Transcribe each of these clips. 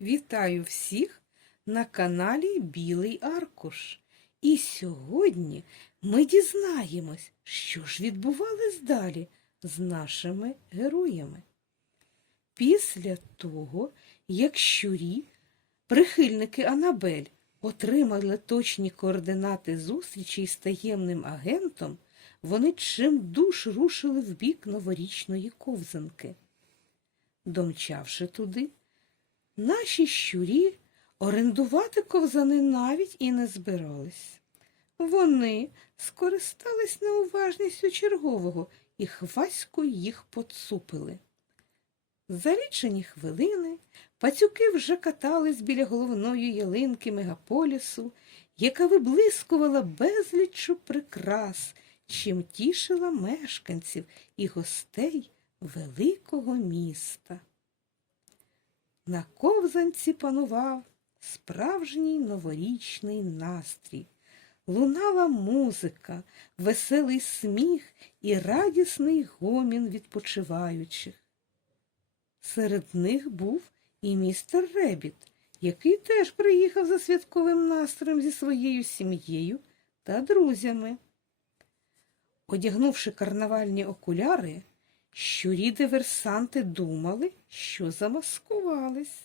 Вітаю всіх на каналі Білий Аркуш. І сьогодні ми дізнаємось, що ж відбувалось далі з нашими героями. Після того, як щурі, прихильники Анабель, отримали точні координати зустрічі з таємним агентом, вони чимдуж рушили в бік новорічної ковзанки. Домчавши туди, Наші щурі орендувати ковзани навіть і не збирались. Вони скористались неуважністю чергового і хвасько їх поцупили. За лічені хвилини пацюки вже катались біля головної ялинки мегаполісу, яка виблискувала безліччю прикрас, чим тішила мешканців і гостей великого міста. На ковзанці панував справжній новорічний настрій. Лунала музика, веселий сміх і радісний гомін відпочиваючих. Серед них був і містер Ребіт, який теж приїхав за святковим настроєм зі своєю сім'єю та друзями. Одягнувши карнавальні окуляри, щурі диверсанти думали, що замаскувались,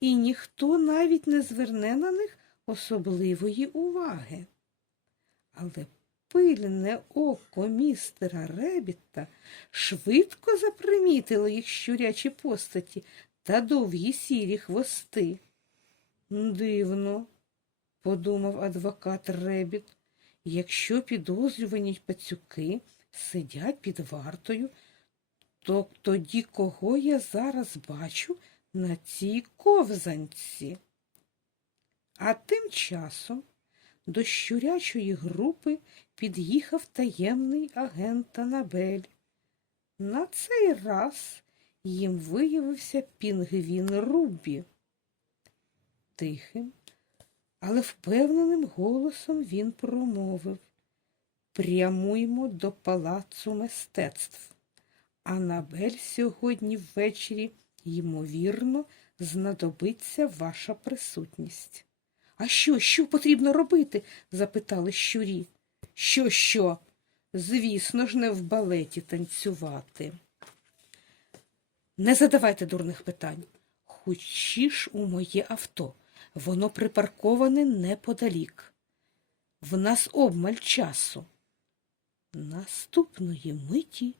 і ніхто навіть не зверне на них особливої уваги. Але пильне око містера Ребіта швидко запримітило їх щурячі постаті та довгі сірі хвости. Дивно, подумав адвокат Ребіт, якщо підозрювані пацюки сидять під вартою, то тоді кого я зараз бачу на цій ковзанці? А тим часом до щурячої групи під'їхав таємний агент Анабель. На цей раз їм виявився пінгвін Рубі. Тихим, але впевненим голосом він промовив Прямуймо до палацу мистецтв. Анабель сьогодні ввечері, ймовірно, знадобиться ваша присутність. А що, що потрібно робити? запитали щурі. Що, що? Звісно ж, не в балеті танцювати. Не задавайте дурних питань. Хочіш у моє авто. Воно припарковане неподалік. В нас обмаль часу. Наступної миті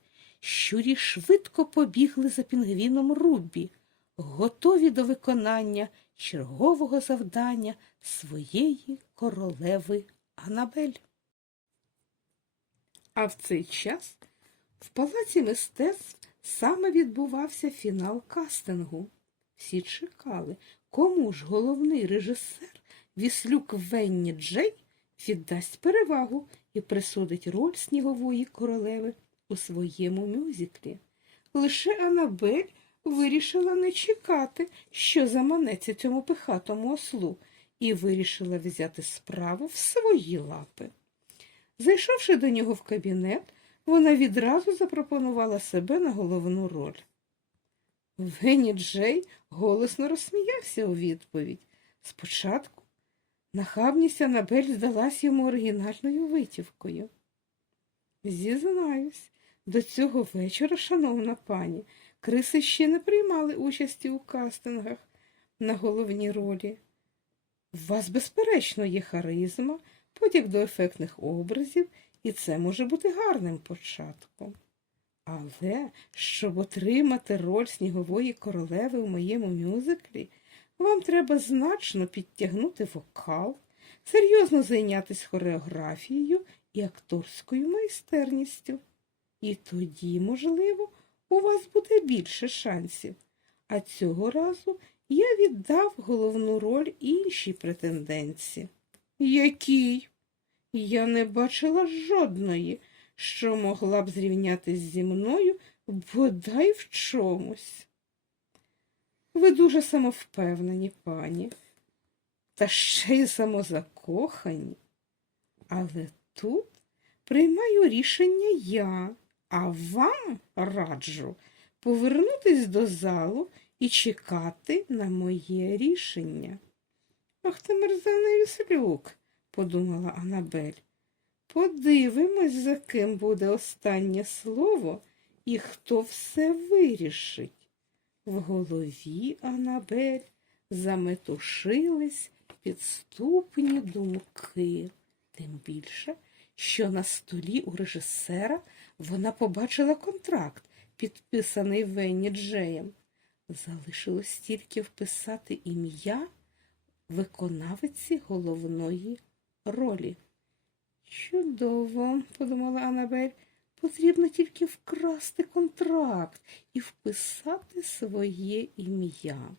щурі швидко побігли за пінгвіном Рубі, готові до виконання чергового завдання своєї королеви Анабель. А в цей час в палаці мистецтв саме відбувався фінал кастингу. Всі чекали, кому ж головний режисер Віслюк Венні Джей віддасть перевагу і присудить роль снігової королеви у своєму мюзиклі. Лише Анабель вирішила не чекати, що заманеться цьому пихатому ослу, і вирішила взяти справу в свої лапи. Зайшовши до нього в кабінет, вона відразу запропонувала себе на головну роль. Венні Джей голосно розсміявся у відповідь. Спочатку нахабність Анабель здалась йому оригінальною витівкою. Зізнаюсь, до цього вечора, шановна пані, криси ще не приймали участі у кастингах на головні ролі. У вас, безперечно, є харизма, потяг до ефектних образів, і це може бути гарним початком. Але щоб отримати роль снігової королеви у моєму мюзиклі, вам треба значно підтягнути вокал, серйозно зайнятися хореографією і акторською майстерністю. І тоді, можливо, у вас буде більше шансів. А цього разу я віддав головну роль іншій претенденці. Якій? Я не бачила жодної, що могла б зрівнятись зі мною бодай в чомусь. Ви дуже самовпевнені, пані, та ще й самозакохані. Але тут приймаю рішення я, а вам раджу повернутись до залу і чекати на моє рішення. Ах ти мерзений віслюк, подумала Анабель. Подивимось, за ким буде останнє слово і хто все вирішить. В голові Анабель заметушились підступні думки, тим більше, що на столі у режисера вона побачила контракт, підписаний Венні Джеєм. Залишилось тільки вписати ім'я виконавиці головної ролі. Чудово, подумала Анабель, потрібно тільки вкрасти контракт і вписати своє ім'я.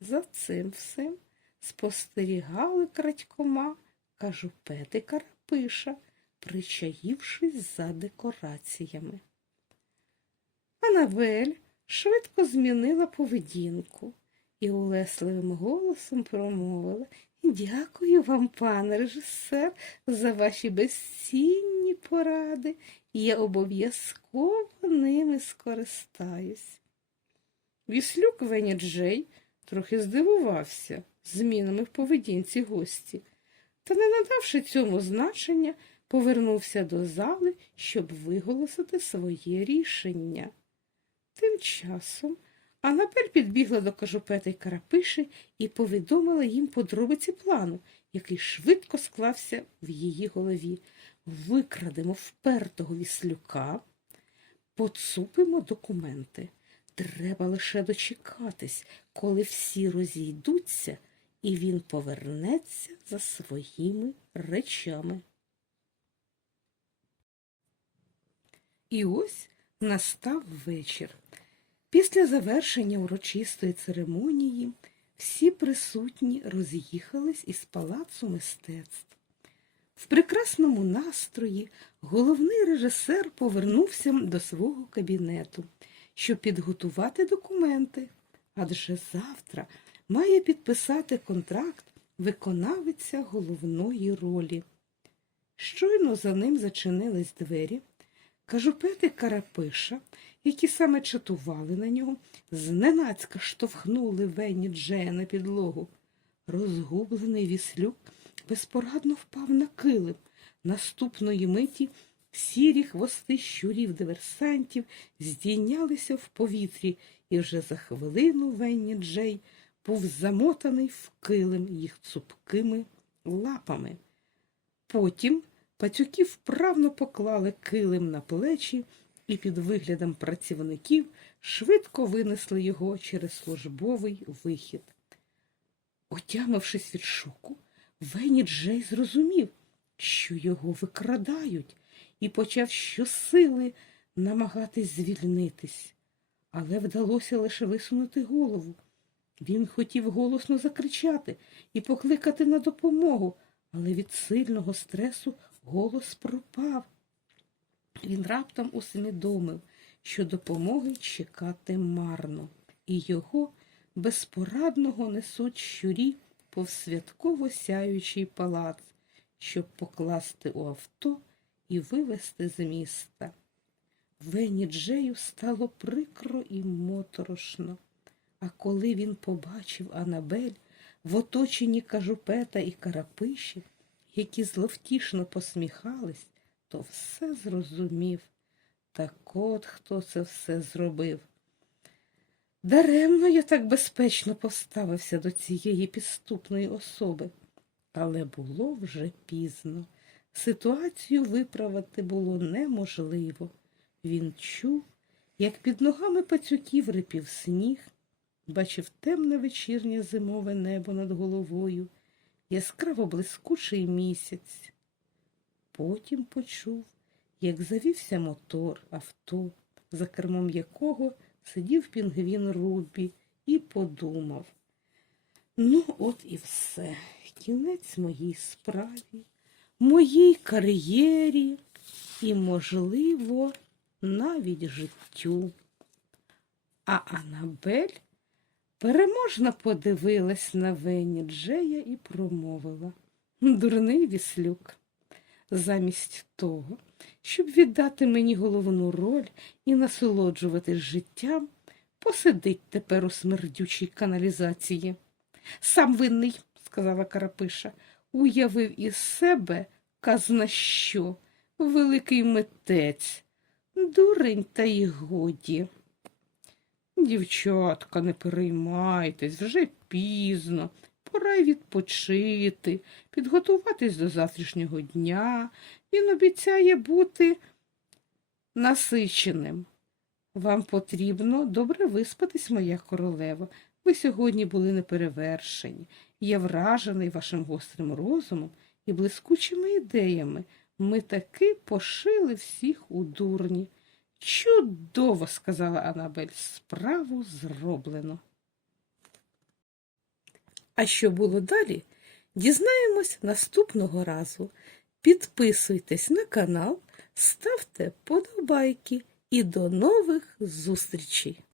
За цим всім спостерігали крадькома кажупет і карапиша, причаївшись за декораціями. Анабель швидко змінила поведінку і улесливим голосом промовила Дякую вам, пане режисер, за ваші безцінні поради, і я обов'язково ними скористаюсь. Віслюк Вені Джей трохи здивувався змінами в поведінці гості, та, не надавши цьому значення, повернувся до зали, щоб виголосити своє рішення. Тим часом Анабель підбігла до кажупета й карапиші і повідомила їм подробиці плану, який швидко склався в її голові. Викрадемо впертого віслюка, поцупимо документи. Треба лише дочекатись, коли всі розійдуться, і він повернеться за своїми речами. І ось настав вечір. Після завершення урочистої церемонії всі присутні роз'їхались із палацу мистецтв. В прекрасному настрої головний режисер повернувся до свого кабінету, щоб підготувати документи, адже завтра має підписати контракт виконавиця головної ролі. Щойно за ним зачинились двері, кажупети Карапиша, які саме чатували на нього, зненацька штовхнули Венні Джея на підлогу. Розгублений віслюк безпорадно впав на килим. Наступної миті сірі хвости щурів диверсантів здійнялися в повітрі, і вже за хвилину Венні Джей був замотаний в килим їх цупкими лапами. Потім пацюки вправно поклали килим на плечі і під виглядом працівників швидко винесли його через службовий вихід. Отямившись від шоку, Венні Джей зрозумів, що його викрадають, і почав щосили намагатись звільнитись, але вдалося лише висунути голову. Він хотів голосно закричати і покликати на допомогу, але від сильного стресу голос пропав. Він раптом усвідомив, що допомоги чекати марно, і його безпорадного несуть щурі повз святково сяючий палац, щоб покласти у авто і вивезти з міста. Вені Джею стало прикро і моторошно. А коли він побачив Анабель в оточенні кажупета і карапиші, які зловтішно посміхались, то все зрозумів. Так от хто це все зробив. Даремно я так безпечно поставився до цієї підступної особи, але було вже пізно. Ситуацію виправити було неможливо. Він чув, як під ногами пацюків рипів сніг, бачив темне вечірнє зимове небо над головою, яскраво блискучий місяць. Потім почув, як завівся мотор авто, за кермом якого сидів пінгвін Рубі, і подумав. Ну, от і все. Кінець моїй справі, моїй кар'єрі і, можливо, навіть життю. А Анабель переможно подивилась на Вені Джея і промовила Дурний віслюк. Замість того, щоб віддати мені головну роль і насолоджуватись життям, Посидить тепер у смердючій каналізації. Сам винний, сказала Карапиша, уявив із себе казна що, великий митець, дурень та й годі. Дівчатка, не переймайтесь, вже пізно. Пора й відпочити, підготуватись до завтрашнього дня. Він обіцяє бути насиченим. Вам потрібно добре виспатись, моя королева. Ви сьогодні були неперевершені. Я вражений вашим гострим розумом і блискучими ідеями. Ми таки пошили всіх у дурні. Чудово, сказала Анабель, справу зроблено. А що було далі? Дізнаємось наступного разу. Підписуйтесь на канал, ставте подобайки і до нових зустрічей!